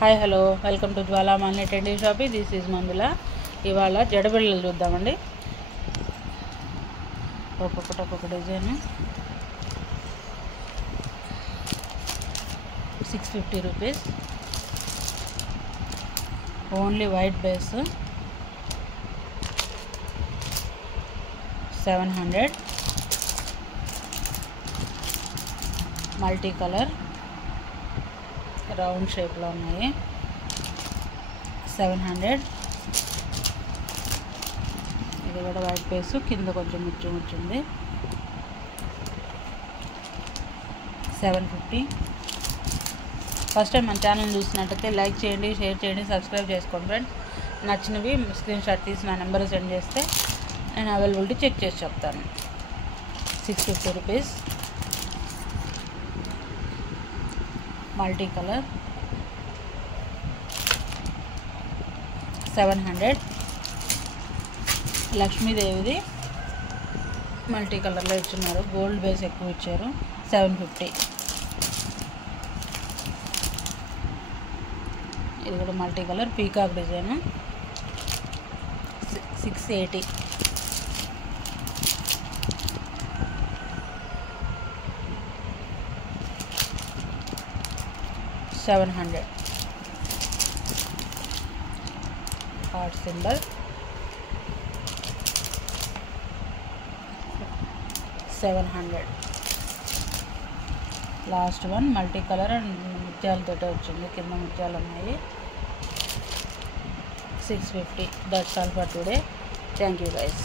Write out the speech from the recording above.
Hi hello welcome to Jwala Malini trendy shopping. This is Manjula. ఇవాళ జడబిళ్ళలు చూద్దామండి. ఒక్కొక్క design 650 rupees. Only white base 700. Multi colour round షేప్లో ఉన్నాయి 700. ఇది కూడా వైట్ బేస్, కింద కొంచెం ముచ్చుంది 750. ఫస్ట్ టైం మన ఛానల్ చూసినట్టయితే లైక్ చేయండి, షేర్ చేయండి, సబ్స్క్రైబ్ చేసుకోండి ఫ్రెండ్స్. నచ్చినవి స్క్రీన్ షాట్ తీసి నా నెంబర్ సెండ్ చేస్తే నేను అవైలబిలిటీ చెక్ చేసి చెప్తాను. 650 రూపీస్. Multi colour 700. లక్ష్మీదేవిది మల్టీ కలర్లో ఇచ్చున్నారు, గోల్డ్ బేస్ ఎక్కువ ఇచ్చారు 750. ఇది కూడా multi colour peacock design 680. $700. Heart symbol 700. Last one multi colour and ముత్యాలతో వచ్చింది, కింద ముత్యాలు ఉన్నాయి 650. That's all for today. Thank you guys.